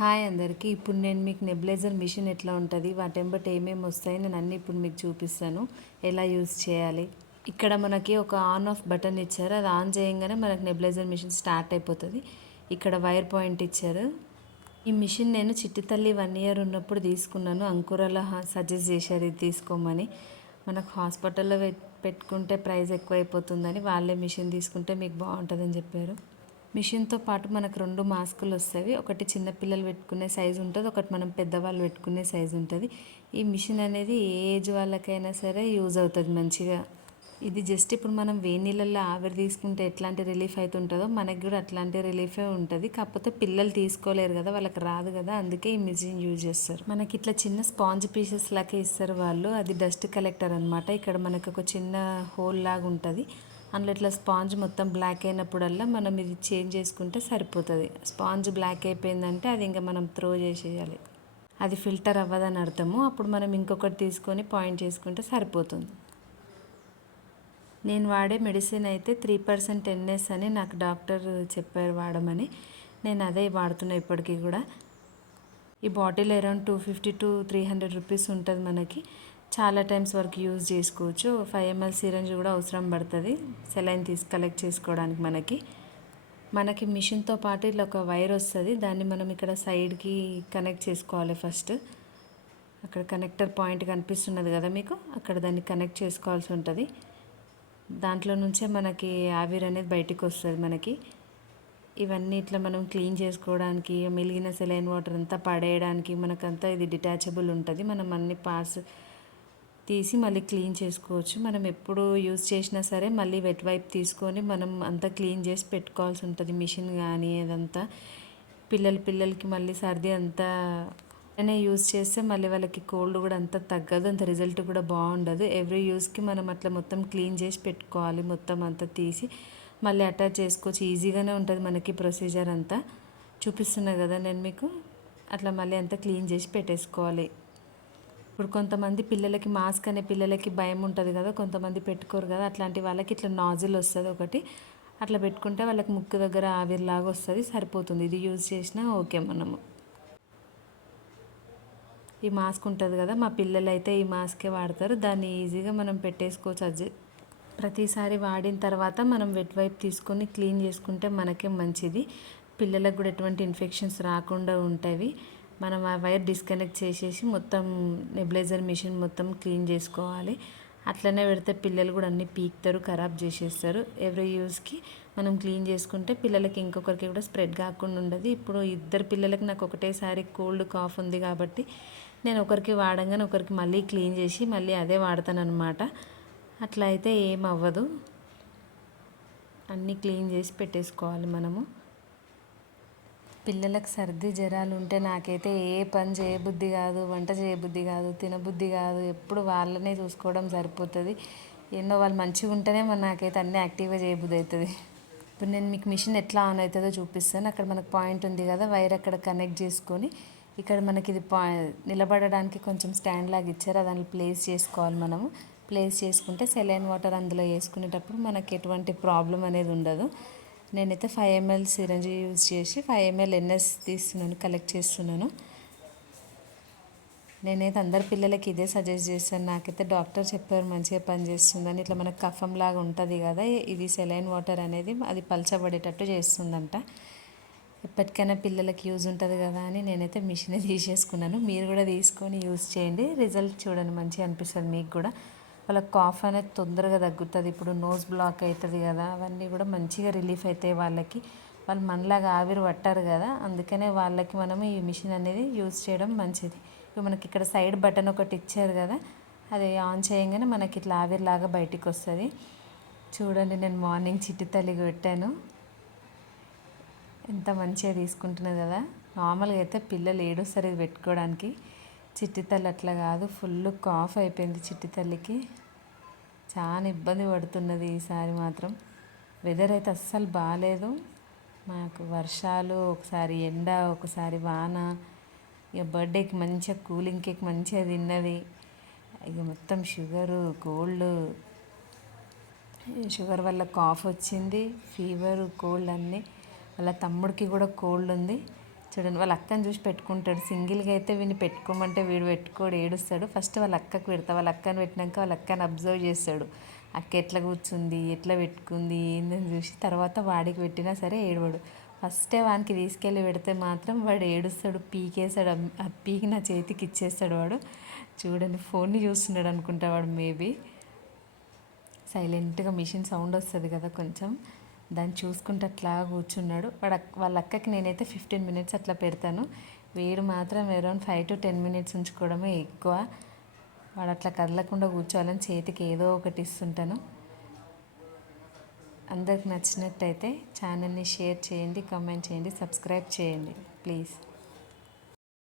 Hi అందరికీ. ఇప్పుడు నేను మీకు నెబులైజర్ మిషన్ ఎట్లా ఉంటుంది, వాటెంబట్ ఏమేమి వస్తాయి నేను అన్నీ ఇప్పుడు మీకు చూపిస్తాను ఎలా యూస్ చేయాలి. ఇక్కడ మనకి ఒక ఆన్ ఆఫ్ బటన్ ఇచ్చారు, అది ఆన్ చేయగానే మనకు నెబులైజర్ మిషన్ స్టార్ట్ అయిపోతుంది. ఇక్కడ వైర్ పాయింట్ ఇచ్చారు. ఈ మిషన్ నేను చిట్టి తల్లి 1 ఇయర్ ఉన్నప్పుడు తీసుకున్నాను. అంకురాల సజెస్ట్ చేశారు ఇది తీసుకోమని. మనకు హాస్పిటల్లో పెట్టుకుంటే ప్రైస్ ఎక్కువ అయిపోతుందని వాళ్ళే మిషన్ తీసుకుంటే మీకు బాగుంటుందని చెప్పారు. మిషన్తో పాటు మనకు 2 మాస్కులు వస్తాయి. ఒకటి చిన్నపిల్లలు పెట్టుకునే సైజు ఉంటుంది, ఒకటి మనం పెద్దవాళ్ళు పెట్టుకునే సైజు ఉంటుంది. ఈ మిషన్ అనేది ఏ ఏజ్ వాళ్ళకైనా సరే యూజ్ అవుతుంది మంచిగా. ఇది జస్ట్ ఇప్పుడు మనం వేడి నీళ్ళల్లో ఆవిరి తీసుకుంటే ఎట్లాంటి రిలీఫ్ అవుతుంటుందో మనకి కూడా అట్లాంటి రిలీఫే ఉంటుంది. కాకపోతే పిల్లలు తీసుకోలేరు కదా, వాళ్ళకి రాదు కదా, అందుకే ఈ మిషన్ యూజ్ చేస్తారు. మనకి ఇట్లా చిన్న స్పాంజ్ పీసెస్ లాగా ఇస్తారు వాళ్ళు, అది డస్ట్ కలెక్టర్ అనమాట. ఇక్కడ మనకు ఒక చిన్న హోల్ లాగా ఉంటుంది, అందులో ఇట్లా స్పాంజ్ మొత్తం బ్లాక్ అయినప్పుడల్లా మనం ఇది చేంజ్ చేసుకుంటే సరిపోతుంది. స్పాంజ్ బ్లాక్ అయిపోయిందంటే అది ఇంకా మనం త్రో చేసేయాలి, అది ఫిల్టర్ అవ్వదని అర్థము. అప్పుడు మనం ఇంకొకటి తీసుకొని పాయింట్ చేసుకుంటే సరిపోతుంది. నేను వాడే మెడిసిన్ అయితే 3% NS అని నాకు డాక్టర్ చెప్పారు వాడమని. నేను అదే వాడుతున్నా ఇప్పటికీ కూడా. ఈ బాటిల్ అరౌండ్ 250 to 300 రూపీస్ ఉంటుంది. మనకి చాలా టైమ్స్ వరకు యూజ్ చేసుకోవచ్చు. 5 ml సిరంజ్ కూడా అవసరం పడుతుంది సెలైన్ కలెక్ట్ చేసుకోవడానికి. మనకి మిషన్తో పాటు ఇట్లా ఒక వైర్ వస్తుంది, దాన్ని మనం ఇక్కడ సైడ్కి కనెక్ట్ చేసుకోవాలి. ఫస్ట్ అక్కడ కనెక్టర్ పాయింట్ కనిపిస్తున్నది కదా మీకు, అక్కడ దాన్ని కనెక్ట్ చేసుకోవాల్సి ఉంటుంది. దాంట్లో నుంచే మనకి ఆవిరి అనేది బయటికి వస్తుంది. ఇవన్నీ ఇట్లా మనం క్లీన్ చేసుకోవడానికి, మిలిగిన సెలైన్ వాటర్ అంతా పడేయడానికి మనకంతా ఇది డిటాచబుల్ ఉంటుంది. మనం అన్ని పార్ట్స్ తీసి మళ్ళీ క్లీన్ చేసుకోవచ్చు. మనం ఎప్పుడు యూజ్ చేసినా సరే మళ్ళీ వెట్ వైప్ తీసుకొని మనం అంతా క్లీన్ చేసి పెట్టుకోవాల్సి ఉంటుంది. మిషన్ కానీ అదంతా పిల్లలకి మళ్ళీ సర్ది అంతా యూజ్ చేస్తే మళ్ళీ వాళ్ళకి కోల్డ్ కూడా అంత తగ్గదు, అంత రిజల్ట్ కూడా బాగుండదు. ఎవ్రీ యూస్కి మనం అట్లా మొత్తం క్లీన్ చేసి పెట్టుకోవాలి. మొత్తం అంతా తీసి మళ్ళీ అటాచ్ చేసుకోవచ్చు. ఈజీగానే ఉంటుంది మనకి ప్రొసీజర్ అంతా. చూపిస్తున్నా కదా నేను మీకు, అట్లా మళ్ళీ అంతా క్లీన్ చేసి పెట్టేసుకోవాలి. ఇప్పుడు కొంతమంది పిల్లలకి మాస్క్ అనే పిల్లలకి భయం ఉంటుంది కదా, కొంతమంది పెట్టుకోరు కదా, అట్లాంటి వాళ్ళకి ఇట్లా నాజిల్ వస్తుంది ఒకటి, అట్లా పెట్టుకుంటే వాళ్ళకి ముక్కు దగ్గర ఆవిరిలాగా వస్తుంది, సరిపోతుంది. ఇది యూజ్ చేసినా ఓకే. మనము ఈ మాస్క్ ఉంటుంది కదా, మా పిల్లలు అయితే ఈ మాస్కే వాడతారు, దాన్ని ఈజీగా మనం పెట్టేసుకోవచ్చు. అది ప్రతిసారి వాడిన తర్వాత మనం వెట్ వైప్ తీసుకొని క్లీన్ చేసుకుంటే మనకే మంచిది. పిల్లలకు కూడా ఎటువంటి ఇన్ఫెక్షన్స్ రాకుండా ఉంటాయి. మనం ఆ వైర్ డిస్కనెక్ట్ చేసేసి మొత్తం నెబులైజర్ మిషన్ మొత్తం క్లీన్ చేసుకోవాలి. అట్లనే పెడితే పిల్లలు కూడా అన్నీ పీకుతారు, ఖరాబ్ చేసేస్తారు. ఎవ్రీ యూస్కి మనం క్లీన్ చేసుకుంటే పిల్లలకి ఇంకొకరికి కూడా స్ప్రెడ్ కాకుండా ఉండదు. ఇప్పుడు 2 పిల్లలకి నాకు ఒకటేసారి కోల్డ్ కాఫ్ ఉంది కాబట్టి నేను ఒకరికి వాడంగానే ఒకరికి మళ్ళీ క్లీన్ చేసి మళ్ళీ అదే వాడతాను అనమాట. అట్లా అయితే ఏం అవ్వదు, అన్నీ క్లీన్ చేసి పెట్టేసుకోవాలి మనము. పిల్లలకు సర్ది జ్వరాలు ఉంటే నాకైతే ఏ పని చేయబుద్ధి కాదు, వంట చేయబుద్ధి కాదు, తినబుద్ధి కాదు. ఎప్పుడు వాళ్ళనే చూసుకోవడం సరిపోతుంది. ఎన్నో వాళ్ళు మంచిగా ఉంటేనే నాకైతే అన్నీ యాక్టివ్గా చేయబుద్ధి అవుతుంది. ఇప్పుడు నేను మీకు మిషన్ ఎట్లా ఆన్ అవుతుందో చూపిస్తాను. అక్కడ మనకు పాయింట్ ఉంది కదా, వైర్ అక్కడ కనెక్ట్ చేసుకొని ఇక్కడ మనకి ఇది నిలబడడానికి కొంచెం స్టాండ్ లాగా ఇచ్చారు, దాన్ని ప్లేస్ చేసుకోవాలి. మనము ప్లేస్ చేసుకుంటే సెలైన్ వాటర్ అందులో వేసుకునేటప్పుడు మనకి ఎటువంటి ప్రాబ్లం అనేది ఉండదు. నేనైతే 5 ml సిరంజ్ యూజ్ చేసి 5 ml NS తీస్తున్నాను, కలెక్ట్ చేస్తున్నాను. నేనైతే అందరి పిల్లలకి ఇదే సజెస్ట్ చేస్తాను. నాకైతే డాక్టర్ చెప్పారు మంచిగా పనిచేస్తుందని. ఇట్లా మనకు కఫం లాగా ఉంటుంది కదా, ఇది సెలైన్ వాటర్ అనేది అది పలచబడేటట్టు చేస్తుందంట. ఎప్పటికైనా పిల్లలకి యూజ్ ఉంటుంది కదా అని నేనైతే మిషన్ తీసేసుకున్నాను. మీరు కూడా తీసుకొని యూజ్ చేయండి, రిజల్ట్ చూడండి, మంచిగా అనిపిస్తుంది మీకు కూడా. వాళ్ళకి కాఫ్ అనేది తొందరగా తగ్గుతుంది. ఇప్పుడు నోస్ బ్లాక్ అవుతుంది కదా, అవన్నీ కూడా మంచిగా రిలీఫ్ అవుతాయి వాళ్ళకి. వాళ్ళు మనలాగా ఆవిరి పట్టారు కదా, అందుకనే వాళ్ళకి మనము ఈ మిషన్ అనేది యూజ్ చేయడం మంచిది. ఇప్పుడు మనకి ఇక్కడ సైడ్ బటన్ ఒకటి ఇచ్చారు కదా, అది ఆన్ చేయగానే మనకి ఇట్లా ఆవిరిలాగా బయటికి వస్తుంది. చూడండి, నేను మార్నింగ్ చిట్టి తల్లికి పెట్టాను, ఎంత మంచిగా తీసుకుంటున్నది కదా. నార్మల్గా అయితే పిల్లలు ఏడుస్తారు ఇది పెట్టుకోవడానికి, చిట్టి తల్లి అట్లా కాదు. ఫుల్ కాఫ్ అయిపోయింది చిట్టి తల్లికి, చాలా ఇబ్బంది పడుతున్నది ఈసారి మాత్రం. వెదర్ అయితే అస్సలు బాగాలేదు, మాకు వర్షాలు, ఒకసారి ఎండ, ఒకసారి వాన. ఇక బర్త్డేకి మంచిగా కూలింగ్ కేక్ మంచిగా తిన్నది. ఇక మొత్తం షుగరు, కోల్డ్, షుగర్ వల్ల కాఫ్ వచ్చింది, ఫీవర్, కోల్డ్ అన్నీ. వాళ్ళ తమ్ముడికి కూడా కోల్డ్ ఉంది. చూడండి వాళ్ళ అక్కని చూసి పెట్టుకుంటాడు. సింగిల్గా అయితే వీడిని పెట్టుకోమంటే వీడు పెట్టుకోడు, ఏడుస్తాడు. ఫస్ట్ వాళ్ళ అక్కకు పెడతా, వాళ్ళ అక్కని పెట్టినాక వాళ్ళ అక్కని అబ్జర్వ్ చేస్తాడు. అక్క ఎట్లా కూర్చుంది, ఎట్లా పెట్టుకుంది ఏందని చూసి తర్వాత వాడికి పెట్టినా సరే ఏడవడు. ఫస్టే వానికి తీసుకెళ్ళి పెడితే మాత్రం వాడు ఏడుస్తాడు, పీకేస్తాడు. ఆ పీకి నా చేతికి ఇచ్చేస్తాడు వాడు. చూడండి ఫోన్ని చూస్తున్నాడు అనుకుంటా వాడు మేబీ. సైలెంట్గా మిషన్ సౌండ్ వస్తుంది కదా కొంచెం, దాన్ని చూసుకుంటూ అట్లా కూర్చున్నాడు. వాళ్ళ అక్కకి నేనైతే 15 మినిట్స్ అట్లా పెడతాను. వీడు మాత్రం అరౌండ్ 5 to 10 మినిట్స్ ఉంచుకోవడమే ఎక్కువ. వాడు అట్లా కదలకుండా కూర్చోవాలని చేతికి ఏదో ఒకటి ఇస్తుంటాను. అందరికి నచ్చినట్టయితే ఛానల్ని షేర్ చేయండి, కామెంట్ చేయండి, సబ్స్క్రైబ్ చేయండి ప్లీజ్.